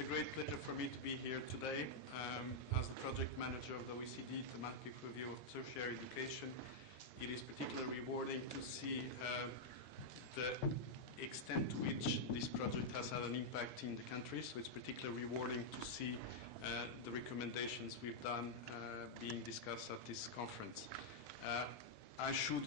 a great pleasure for me to be here today as the project manager of the OECD Thematic Review of Tertiary Education. It is particularly rewarding to see the extent to which this project has had an impact in the country, so it's particularly rewarding to see the recommendations we've done being discussed at this conference. I should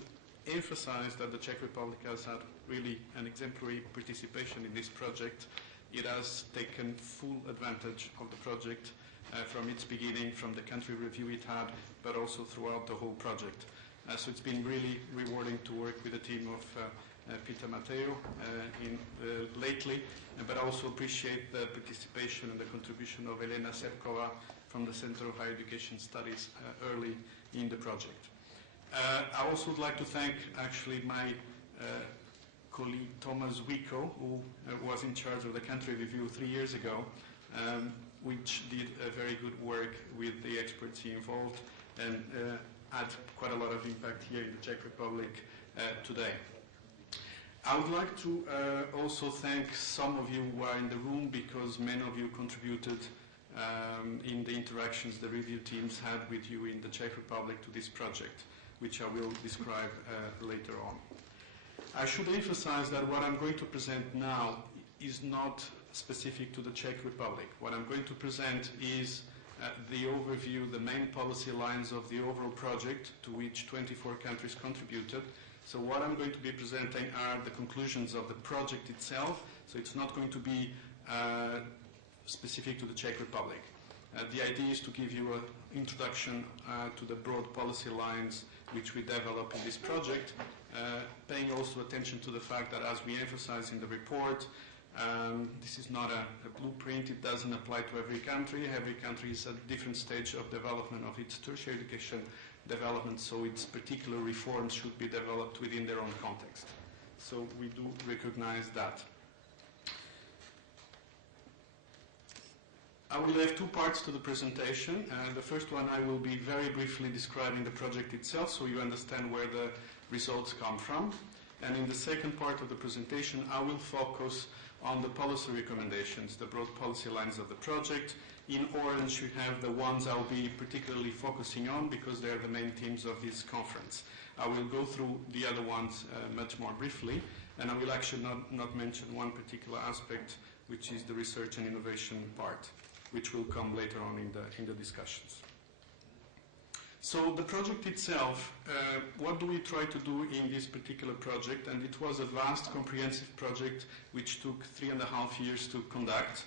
emphasize that the Czech Republic has had really an exemplary participation in this project. It has taken full advantage of the project from its beginning, from the country review it had, but also throughout the whole project. So it's been really rewarding to work with the team of Peter Matteo lately, but I also appreciate the participation and the contribution of Elena Sepkova from the Center of Higher Education Studies early in the project. I also would like to thank actually my colleague Thomas Wico, who was in charge of the country review 3 years ago, which did a very good work with the experts he involved and had quite a lot of impact here in the Czech Republic today. I would like to also thank some of you who are in the room, because many of you contributed in the interactions the review teams had with you in the Czech Republic to this project, which I will describe later on. I should emphasize that what I'm going to present now is not specific to the Czech Republic. What I'm going to present is the overview, the main policy lines of the overall project, to which 24 countries contributed. So what I'm going to be presenting are the conclusions of the project itself, so it's not going to be specific to the Czech Republic. The idea is to give you an introduction to the broad policy lines which we develop in this project, paying also attention to the fact that, as we emphasize in the report, this is not a blueprint. It doesn't apply to every country. Every country is at a different stage of development of its tertiary education development, so its particular reforms should be developed within their own context. So we do recognize that. I will have two parts to the presentation. The first one, I will be very briefly describing the project itself, so you understand where the results come from. And in the second part of the presentation, I will focus on the policy recommendations, the broad policy lines of the project. In orange, you have the ones I'll be particularly focusing on, because they're the main themes of this conference. I will go through the other ones much more briefly, and I will actually not mention one particular aspect, which is the research and innovation part, which will come later on in the discussions. So the project itself, what do we try to do in this particular project? And it was a vast, comprehensive project which took 3.5 years to conduct.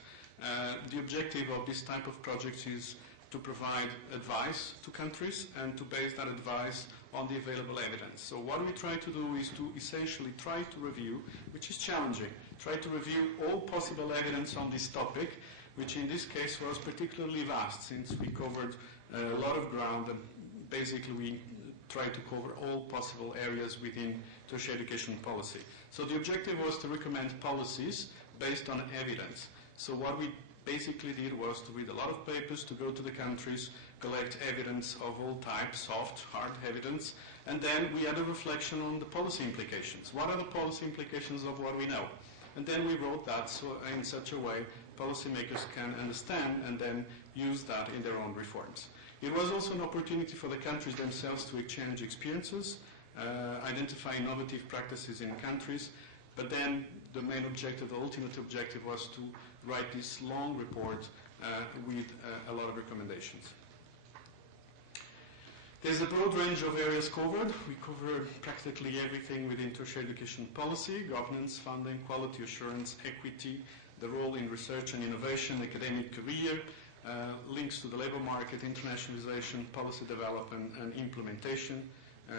The objective of this type of project is to provide advice to countries and to base that advice on the available evidence. So what we try to do is to essentially try to review, which is challenging, try to review all possible evidence on this topic, which in this case was particularly vast, since we covered a lot of ground, and basically we tried to cover all possible areas within tertiary education policy. So the objective was to recommend policies based on evidence. So what we basically did was to read a lot of papers, to go to the countries, collect evidence of all types, soft, hard evidence, and then we had a reflection on the policy implications. What are the policy implications of what we know? And then we wrote that in such a way policymakers can understand and then use that in their own reforms. It was also an opportunity for the countries themselves to exchange experiences, identify innovative practices in countries, but then the main objective, the ultimate objective, was to write this long report with a lot of recommendations. There's a broad range of areas covered. We cover practically everything within tertiary education policy: governance, funding, quality assurance, equity, the role in research and innovation, academic career, links to the labor market, internationalization, policy development and implementation,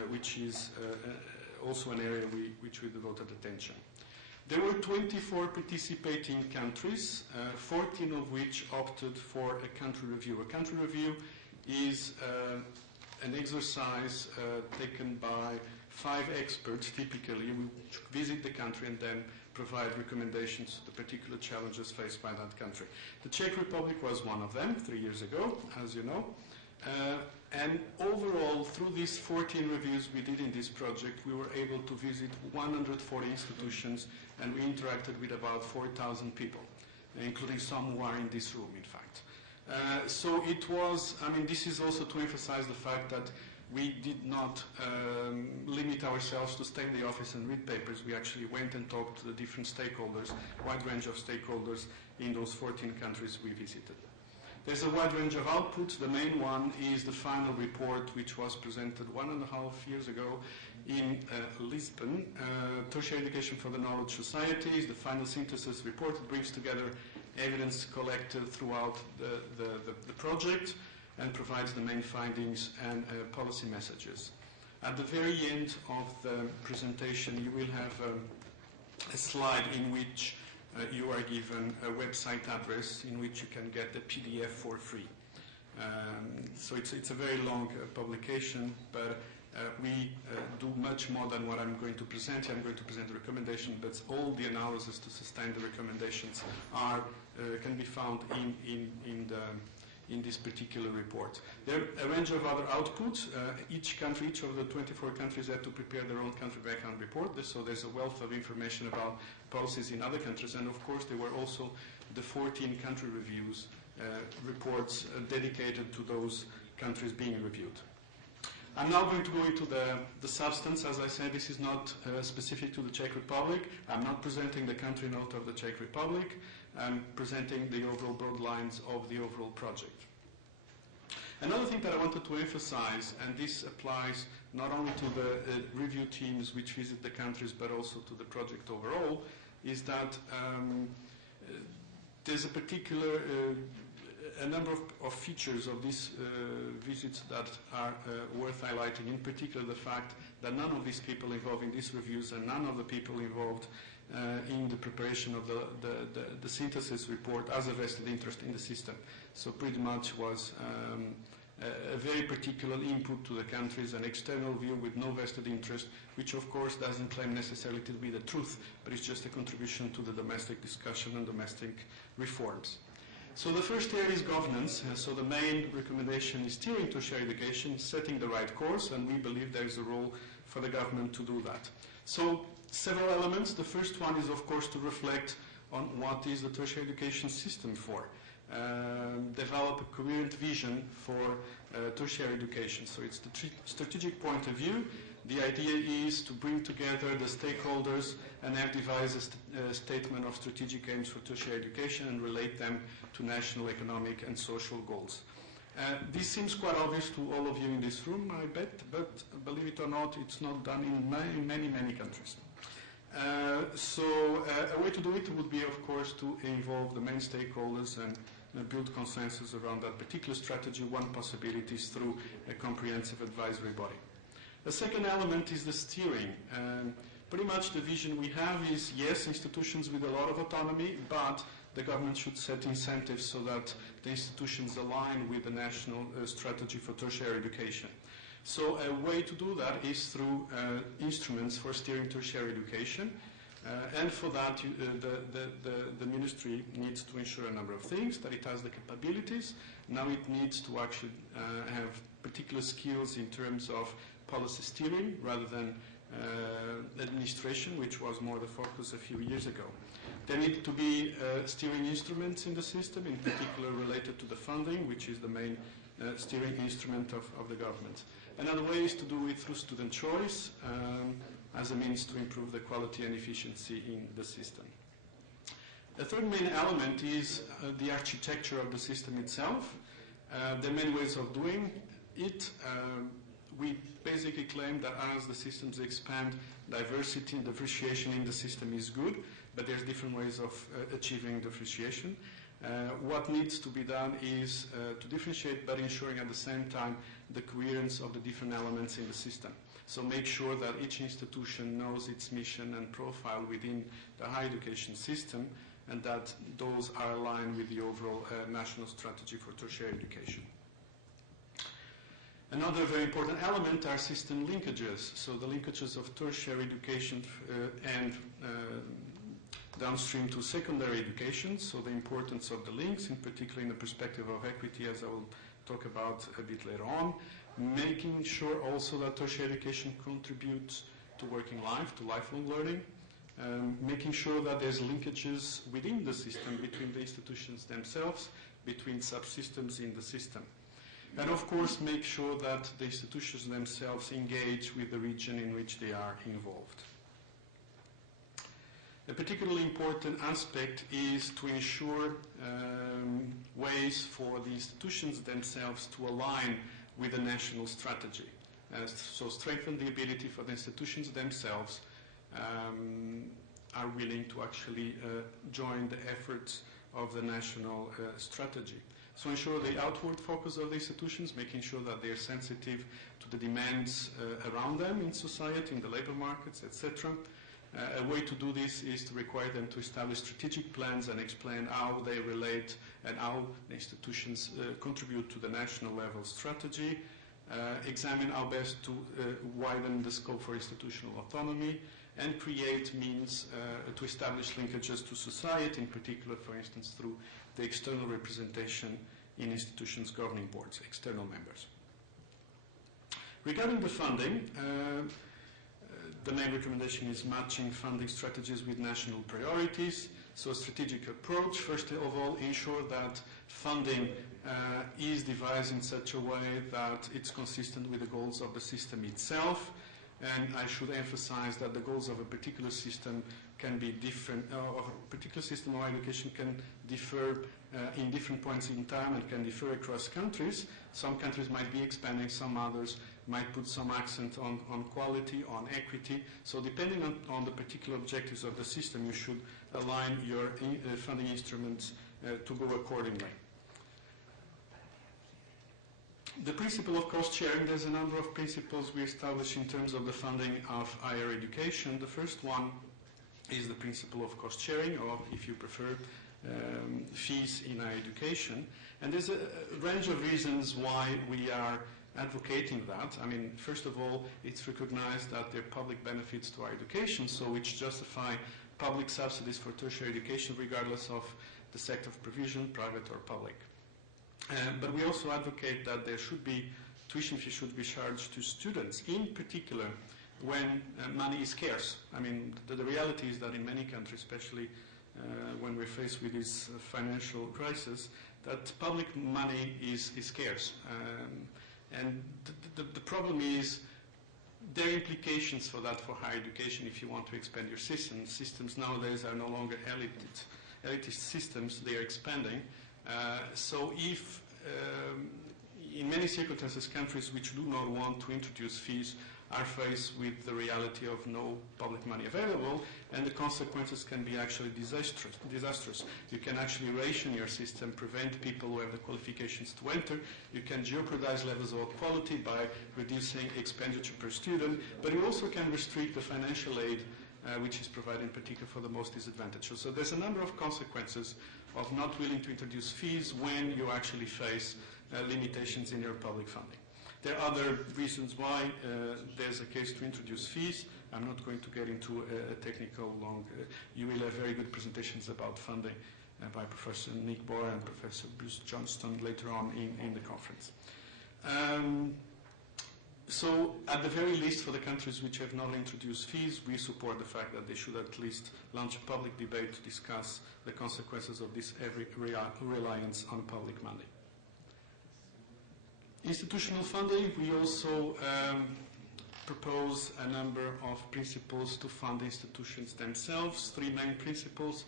which is also an area which we devoted attention. There were 24 participating countries, 14 of which opted for a country review. A country review is an exercise taken by 5 experts, typically, who visit the country and then provide recommendations to the particular challenges faced by that country. The Czech Republic was one of them 3 years ago, as you know. And overall, through these 14 reviews we did in this project, we were able to visit 140 institutions, and we interacted with about 4,000 people. including some who are in this room, in fact. So it was, this is also to emphasize the fact that we did not limit ourselves to stay in the office and read papers. We actually went and talked to the different stakeholders, wide range of stakeholders in those 14 countries we visited. There's a wide range of outputs. The main one is the final report, which was presented 1.5 years ago in Lisbon. Tertiary Education for the Knowledge Society is the final synthesis report. It brings together evidence collected throughout the project and provides the main findings and policy messages. At the very end of the presentation, you will have a slide in which you are given a website address in which you can get the PDF for free. So it's a very long publication, but we do much more than what I'm going to present here. I'm going to present the recommendation, but all the analysis to sustain the recommendations can be found in this particular report. There are a range of other outputs. Each country, each of the 24 countries had to prepare their own country background report. So there's a wealth of information about policies in other countries. And of course, there were also the 14 country reviews, reports dedicated to those countries being reviewed. I'm now going to go into the substance. As I said, this is not specific to the Czech Republic. I'm not presenting the country note of the Czech Republic. I'm presenting the overall broad lines of the overall project. Another thing that I wanted to emphasize, and this applies not only to the review teams which visit the countries, but also to the project overall, is that there's a particular a number of features of these visits that are worth highlighting, in particular the fact that none of these people involved in these reviews and none of the people involved in the preparation of the synthesis report has a vested interest in the system. So pretty much was a very particular input to the countries, an external view with no vested interest, which of course doesn't claim necessarily to be the truth, but it's just a contribution to the domestic discussion and domestic reforms. So the first area is governance. So the main recommendation is steering tertiary education, setting the right course, and we believe there is a role for the government to do that. So several elements. The first one is, of course, to reflect on what is the tertiary education system for. Develop a coherent vision for tertiary education. So it's the strategic point of view. The idea is to bring together the stakeholders and have devised a statement of strategic aims for tertiary education and relate them to national, economic and social goals. This seems quite obvious to all of you in this room, I bet, but believe it or not, it's not done in many countries. So a way to do it would be, of course, to involve the main stakeholders and build consensus around that particular strategy. One possibility is through a comprehensive advisory body. The second element is the steering. Pretty much the vision we have is, yes, institutions with a lot of autonomy, but the government should set incentives so that the institutions align with the national strategy for tertiary education. So a way to do that is through instruments for steering tertiary education. And for that, the ministry needs to ensure a number of things, that it has the capabilities. Now it needs to actually have particular skills in terms of policy steering rather than administration, which was more the focus a few years ago. There need to be steering instruments in the system, in particular related to the funding, which is the main steering instrument of the government. Another way is to do it through student choice as a means to improve the quality and efficiency in the system. The third main element is the architecture of the system itself. There are many ways of doing it. We basically claim that as the systems expand, diversity and differentiation in the system is good, but there's different ways of achieving differentiation. What needs to be done is to differentiate, but ensuring at the same time the coherence of the different elements in the system. So make sure that each institution knows its mission and profile within the higher education system, and that those are aligned with the overall national strategy for tertiary education. Another very important element are system linkages. So the linkages of tertiary education and downstream to secondary education. So the importance of the links, in particular in the perspective of equity, as I will talk about a bit later on. Making sure also that tertiary education contributes to working life, to lifelong learning. making sure that there's linkages within the system between the institutions themselves, between subsystems in the system. And of course, make sure that the institutions themselves engage with the region in which they are involved. A particularly important aspect is to ensure ways for the institutions themselves to align with the national strategy. So strengthen the ability for the institutions themselves are willing to actually join the efforts of the national strategy. So ensure the outward focus of the institutions, making sure that they are sensitive to the demands around them in society, in the labor markets, etc. A way to do this is to require them to establish strategic plans and explain how they relate and how the institutions contribute to the national level strategy. Examine how best to widen the scope for institutional autonomy, and create means to establish linkages to society, in particular, for instance, through the external representation in institutions' governing boards, external members. Regarding the funding, the main recommendation is matching funding strategies with national priorities. So a strategic approach, first of all, ensure that funding is devised in such a way that it's consistent with the goals of the system itself. And I should emphasize that the goals of a particular system can be different, of a particular system of education can differ in different points in time and can differ across countries. Some countries might be expanding, some others might put some accent on quality, on equity. So depending on the particular objectives of the system, you should align your funding instruments to go accordingly. The principle of cost sharing, there's a number of principles we establish in terms of the funding of higher education. The first one is the principle of cost sharing, or if you prefer, fees in higher education. And there's a range of reasons why we are advocating that. I mean, first of all, it's recognized that there are public benefits to higher education, so which justify public subsidies for tertiary education regardless of the sector of provision, private or public. But we also advocate that there should be, tuition fees should be charged to students, in particular when money is scarce. I mean, the reality is that in many countries, especially when we're faced with this financial crisis, that public money is scarce. And the problem is there are implications for that for higher education if you want to expand your systems. Systems nowadays are no longer elitist systems, they are expanding. So if, in many circumstances, countries which do not want to introduce fees are faced with the reality of no public money available, and the consequences can be actually disastrous. You can actually ration your system, prevent people who have the qualifications to enter. You can jeopardize levels of quality by reducing expenditure per student, but you also can restrict the financial aid which is provided in particular for the most disadvantaged. So there's a number of consequences of not willing to introduce fees when you actually face limitations in your public funding. There are other reasons why there's a case to introduce fees. I'm not going to get into a technical long, you will have very good presentations about funding by Professor Nick Boyer and Professor Bruce Johnston later on in the conference. So at the very least, for the countries which have not introduced fees, we support the fact that they should at least launch a public debate to discuss the consequences of this heavy reliance on public money. Institutional funding, we also propose a number of principles to fund institutions themselves. Three main principles: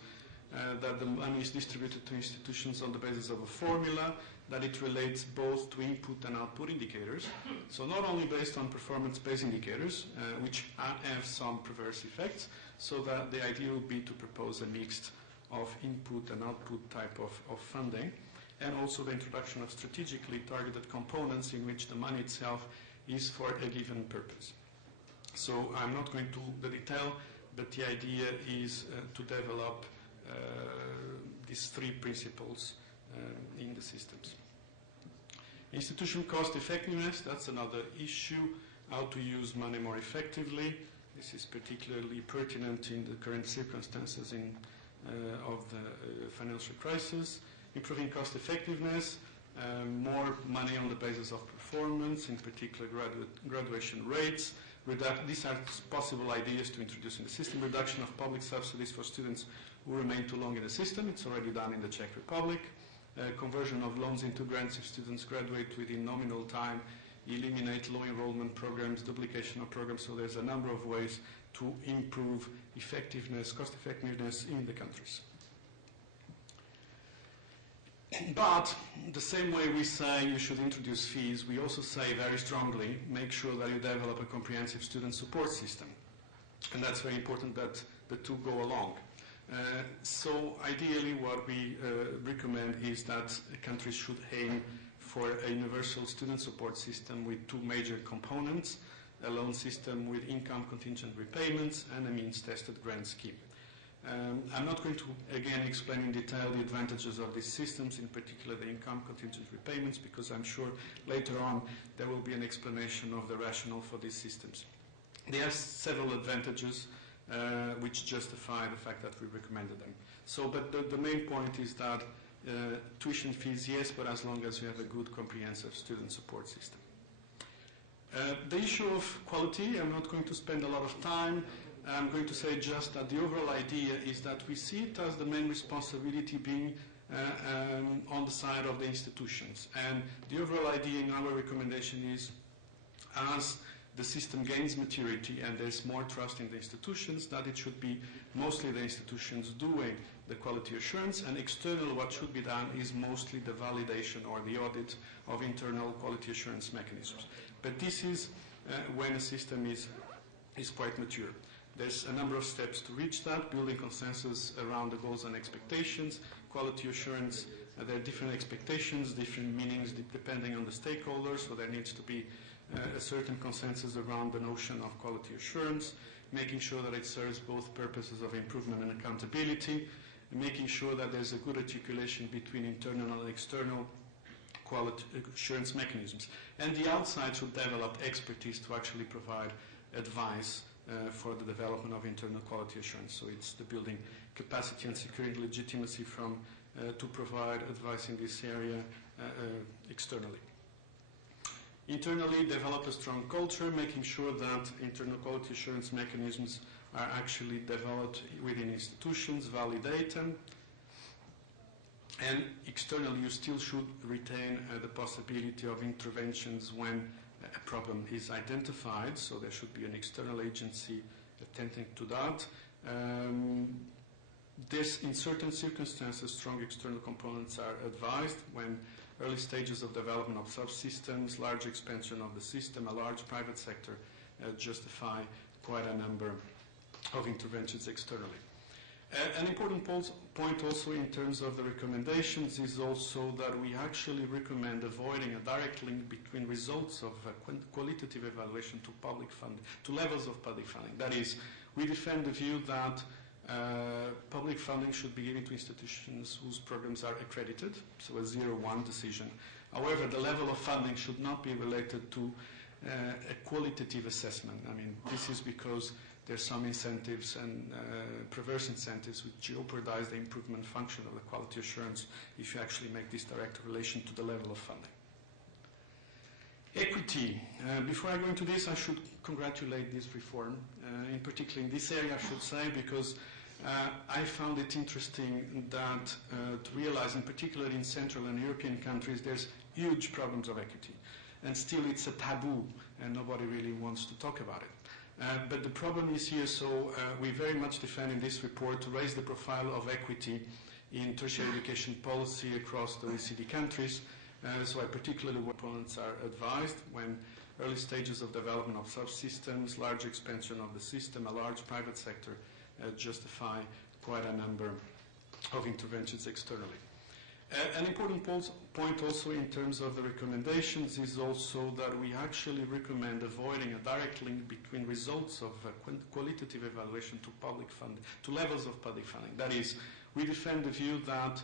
that the money is distributed to institutions on the basis of a formula, that it relates both to input and output indicators. So not only based on performance-based indicators, which have some perverse effects, so that the idea would be to propose a mix of input and output type of funding, and also the introduction of strategically targeted components in which the money itself is for a given purpose. So I'm not going to the detail, but the idea is to develop these three principles in the systems. Institution cost effectiveness, that's another issue, how to use money more effectively. This is particularly pertinent in the current circumstances of the financial crisis. Improving cost effectiveness, more money on the basis of performance, in particular graduation rates, These are possible ideas to introduce in the system. Reduction of public subsidies for students who remain too long in the system. It's already done in the Czech Republic. Conversion of loans into grants if students graduate within nominal time. Eliminate low enrollment programs, duplication of programs. So there's a number of ways to improve effectiveness, cost effectiveness in the countries. But the same way we say you should introduce fees, we also say very strongly, make sure that you develop a comprehensive student support system. And that's very important that the two go along. So ideally what we recommend is that countries should aim for a universal student support system with two major components, a loan system with income contingent repayments and a means-tested grant scheme. I'm not going to, again, explain in detail the advantages of these systems, in particular the income contingent repayments, because I'm sure later on there will be an explanation of the rationale for these systems. There are several advantages which justify the fact that we recommended them. So, but the main point is that tuition fees, yes, but as long as you have a good comprehensive student support system. The issue of quality, I'm not going to spend a lot of time. I'm going to say just that the overall idea is that we see it as the main responsibility being on the side of the institutions. And the overall idea in our recommendation is, as the system gains maturity and there's more trust in the institutions, that it should be mostly the institutions doing the quality assurance, and external what should be done is mostly the validation or the audit of internal quality assurance mechanisms. But this is when a system is quite mature. There's a number of steps to reach that, building consensus around the goals and expectations, quality assurance. There are different expectations, different meanings depending on the stakeholders, so there needs to be a certain consensus around the notion of quality assurance, making sure that it serves both purposes of improvement and accountability, and making sure that there's a good articulation between internal and external quality assurance mechanisms. And the outside should develop expertise to actually provide advice for the development of internal quality assurance. So it's the building capacity and securing legitimacy to provide advice in this area externally. Internally, develop a strong culture, making sure that internal quality assurance mechanisms are actually developed within institutions, validate them. And externally, you still should retain the possibility of interventions when a problem is identified, so there should be an external agency attending to that. In certain circumstances, strong external components are advised when early stages of development of subsystems, large expansion of the system, a large private sector justify quite a number of interventions externally. An important point also in terms of the recommendations is also that we actually recommend avoiding a direct link between results of qualitative evaluation to public funding, to levels of public funding. That is, we defend the view that public funding should be given to institutions whose programs are accredited, so a 0-1 decision. However, the level of funding should not be related to a qualitative assessment. I mean, this is because there's some incentives and perverse incentives which jeopardize the improvement function of the quality assurance if you actually make this direct relation to the level of funding. Equity. Before I go into this, I should congratulate this reform, in particular in this area, I should say, because I found it interesting that to realize, in particular in Central and European countries, there's huge problems of equity. And still it's a taboo, and nobody really wants to talk about it. But the problem is here, so we very much defend in this report to raise the profile of equity in tertiary education policy across the OECD countries. So I particularly what components are advised when early stages of development of subsystems, large expansion of the system, a large private sector justify quite a number of interventions externally. An important point also in terms of the recommendations is also that we actually recommend avoiding a direct link between results of qualitative evaluation to public funding, to levels of public funding. That is, we defend the view that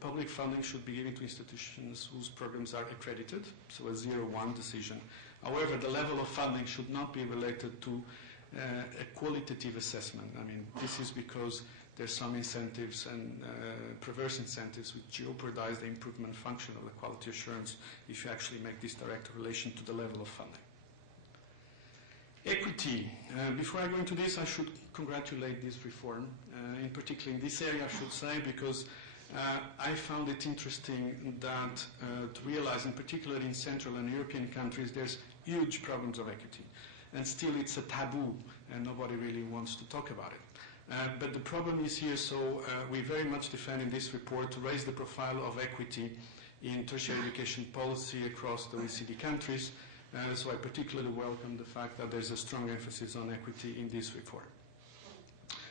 public funding should be given to institutions whose programs are accredited, so a 0-1 decision. However, the level of funding should not be related to a qualitative assessment. I mean, this is because there's some incentives and perverse incentives which jeopardize the improvement function of the quality assurance if you actually make this direct relation to the level of funding. Equity. Before I go into this, I should congratulate this reform, in particular in this area, I should say, because I found it interesting that to realize, in particular in Central and European countries, there's huge problems of equity. And still it's a taboo, and nobody really wants to talk about it. But the problem is here, so we very much defend in this report to raise the profile of equity in tertiary education policy across the OECD countries. So I particularly welcome the fact that there's a strong emphasis on equity in this report.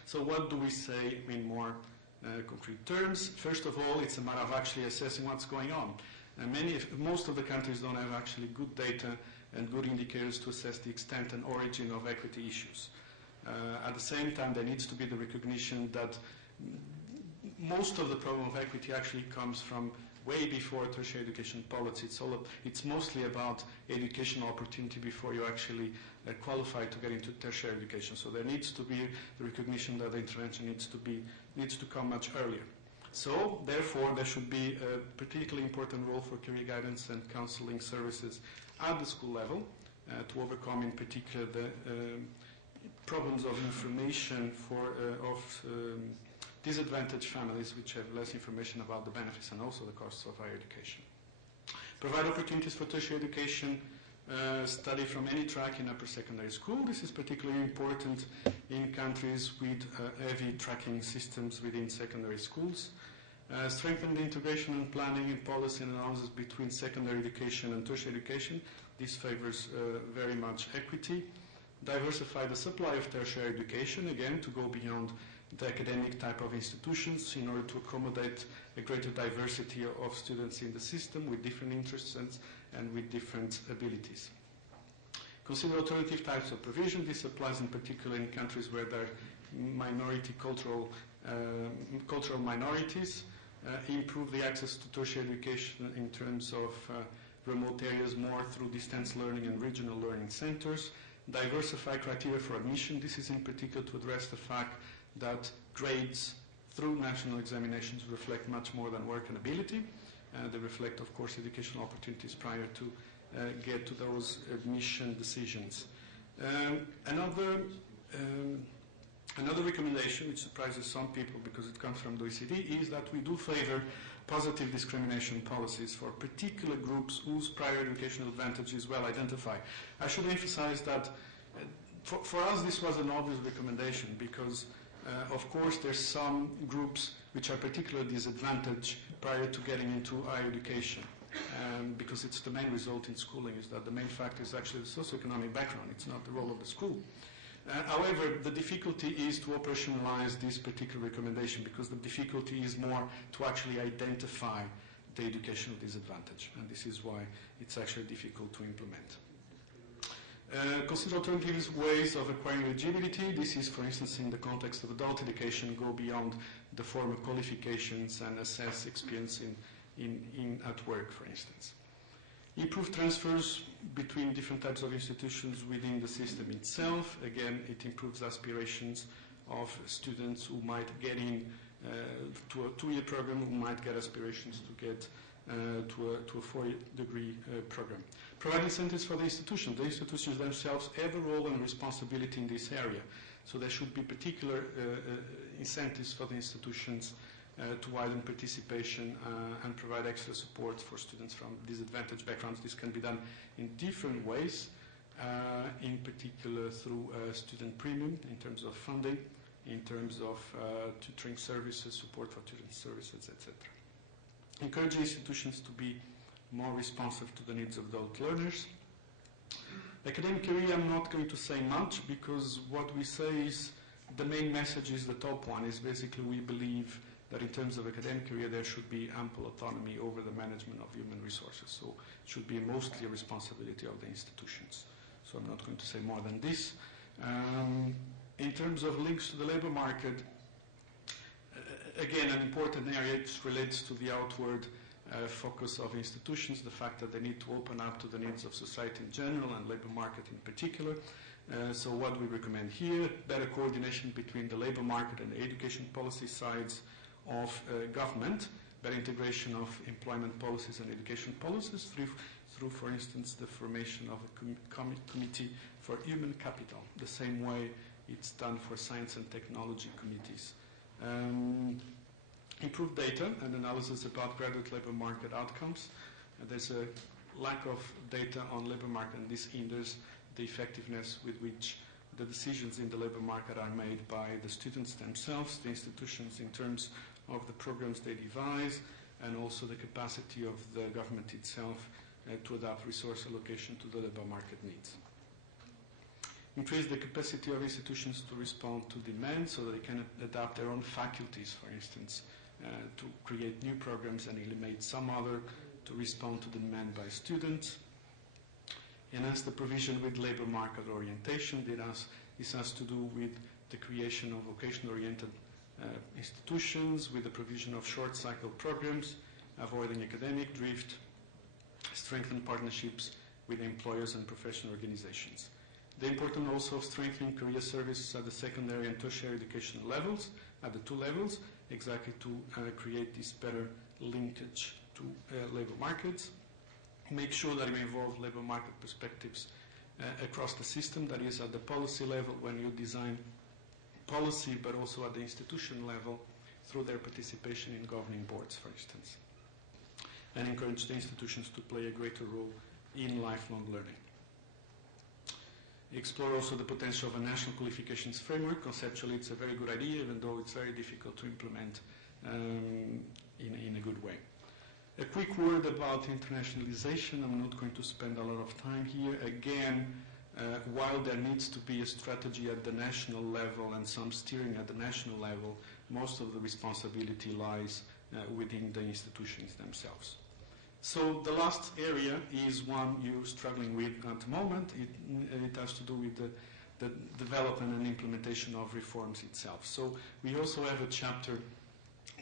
So what do we say in more concrete terms? First of all, it's a matter of actually assessing what's going on. Most of the countries don't have actually good data and good indicators to assess the extent and origin of equity issues. At the same time, there needs to be the recognition that most of the problem of equity actually comes from way before tertiary education policy. It's mostly about educational opportunity before you actually qualify to get into tertiary education. So there needs to be the recognition that the intervention needs to come much earlier. So therefore, there should be a particularly important role for career guidance and counseling services at the school level to overcome, in particular, the problems of information of disadvantaged families which have less information about the benefits and also the costs of higher education. Provide opportunities for tertiary education study from any track in upper secondary school. This is particularly important in countries with heavy tracking systems within secondary schools. Strengthen the integration and planning and policy and analysis between secondary education and tertiary education. This favors very much equity. Diversify the supply of tertiary education, again, to go beyond the academic type of institutions in order to accommodate a greater diversity of students in the system with different interests and with different abilities. Consider alternative types of provision. This applies in particular in countries where there are minority cultural minorities. Improve the access to tertiary education in terms of remote areas more through distance learning and regional learning centers. Diversify criteria for admission. This is in particular to address the fact that grades through national examinations reflect much more than work and ability. They reflect, of course, educational opportunities prior to get to those admission decisions. Another recommendation, which surprises some people because it comes from the OECD, is that we do favor positive discrimination policies for particular groups whose prior educational advantage is well identified. I should emphasize that for us this was an obvious recommendation because of course there's some groups which are particularly disadvantaged prior to getting into higher education because it's the main result in schooling is that the main factor is actually the socioeconomic background. It's not the role of the school. However, the difficulty is to operationalize this particular recommendation because the difficulty is more to actually identify the educational disadvantage, and this is why it's actually difficult to implement. Consider alternative ways of acquiring eligibility. This is, for instance, in the context of adult education, go beyond the formal qualifications and assess experience at work, for instance. Improve transfers between different types of institutions within the system itself. Again, it improves aspirations of students who might get in to a two-year program, who might get aspirations to get to a four-degree program. Provide incentives for the institutions. The institutions themselves have a role and responsibility in this area. So there should be particular incentives for the institutions to widen participation and provide extra support for students from disadvantaged backgrounds. This can be done in different ways, in particular through student premium in terms of funding, in terms of tutoring services, support for tutoring services, etc. Encourage institutions to be more responsive to the needs of adult learners. Academic career, I'm not going to say much because what we say is the main message is the top one, is basically we believe that in terms of academic career there should be ample autonomy over the management of human resources. So it should be mostly a responsibility of the institutions. So I'm not going to say more than this. In terms of links to the labor market, again, an important area, it relates to the outward focus of institutions, the fact that they need to open up to the needs of society in general and labor market in particular. So what we recommend here, better coordination between the labor market and the education policy sides of government, better integration of employment policies and education policies through, for instance, the formation of a committee for human capital, the same way it's done for science and technology committees. Improve data and analysis about graduate labor market outcomes. There's a lack of data on labor market, and this hinders the effectiveness with which the decisions in the labor market are made by the students themselves, the institutions in terms of the programs they devise, and also the capacity of the government itself to adapt resource allocation to the labor market needs. Increase the capacity of institutions to respond to demand so that they can adapt their own faculties, for instance, to create new programs and eliminate some other to respond to the demand by students. Enhance the provision with labor market orientation. This has to do with the creation of vocational-oriented institutions, with the provision of short-cycle programs, avoiding academic drift, strengthen partnerships with employers and professional organizations. The importance also of strengthening career services at the secondary and tertiary educational levels, at the two levels, exactly to create this better linkage to labor markets. Make sure that we involve labor market perspectives across the system, that is at the policy level when you design policy, but also at the institution level through their participation in governing boards, for instance. And encourage the institutions to play a greater role in lifelong learning. Explore also the potential of a national qualifications framework. Conceptually, it's a very good idea, even though it's very difficult to implement in a good way. A quick word about internationalization. I'm not going to spend a lot of time here. Again, while there needs to be a strategy at the national level and some steering at the national level, most of the responsibility lies within the institutions themselves. So the last area is one you're struggling with at the moment. It has to do with the development and implementation of reforms itself. So we also have a chapter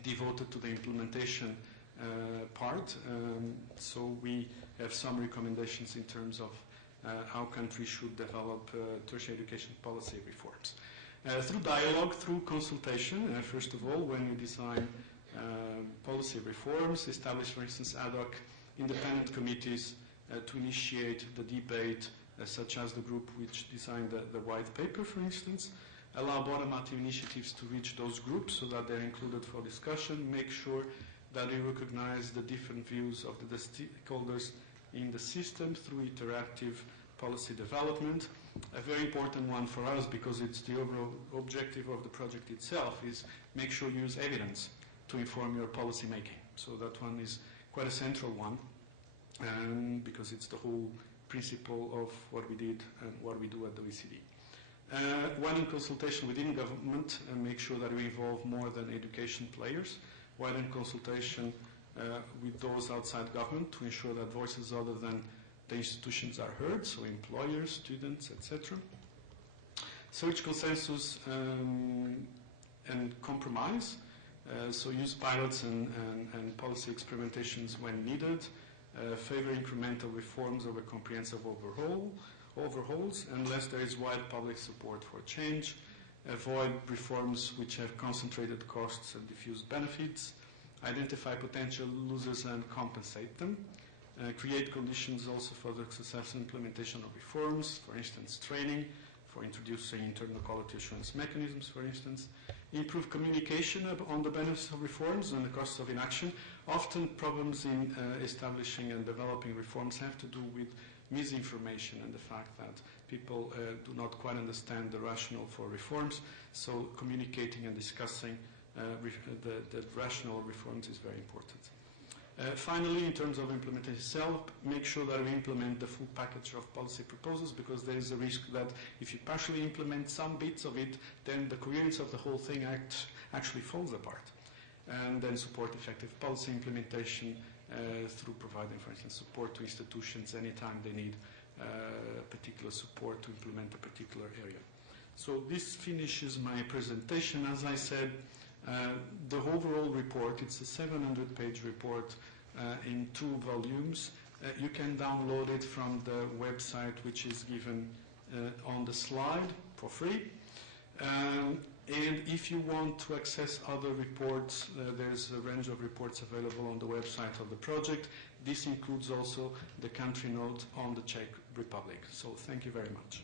devoted to the implementation part. So we have some recommendations in terms of how countries should develop tertiary education policy reforms. Through dialogue, through consultation, first of all, when you design policy reforms, establish, for instance, ad hoc independent committees to initiate the debate, such as the group which designed the white paper, for instance. Allow bottom-up initiatives to reach those groups so that they're included for discussion. Make sure that we recognize the different views of the stakeholders in the system through interactive policy development. A very important one for us, because it's the overall objective of the project itself, is make sure you use evidence to inform your policy making. So that one is quite a central one, because it's the whole principle of what we did and what we do at the OECD. One in consultation within government, and make sure that we involve more than education players. One in consultation with those outside government to ensure that voices other than the institutions are heard, so employers, students, etc. Search consensus and compromise. So use pilots and policy experimentations when needed. Favor incremental reforms over comprehensive overhauls, unless there is wide public support for change. Avoid reforms which have concentrated costs and diffuse benefits. Identify potential losers and compensate them. Create conditions also for the successful implementation of reforms, for instance, training, for introducing internal quality assurance mechanisms, for instance. Improve communication on the benefits of reforms and the costs of inaction. Often problems in establishing and developing reforms have to do with misinformation and the fact that people do not quite understand the rationale for reforms. So communicating and discussing the rationale of reforms is very important. Finally, in terms of implementation itself, make sure that we implement the full package of policy proposals, because there is a risk that if you partially implement some bits of it, then the coherence of the whole thing actually falls apart. And then support effective policy implementation through providing, for instance, support to institutions anytime they need particular support to implement a particular area. So this finishes my presentation. As I said, the overall report, it's a 700-page report in 2 volumes. You can download it from the website which is given on the slide for free. And end, if you want to access other reports, there's a range of reports available on the website of the project. This includes also the country note on the Czech Republic. So thank you very much.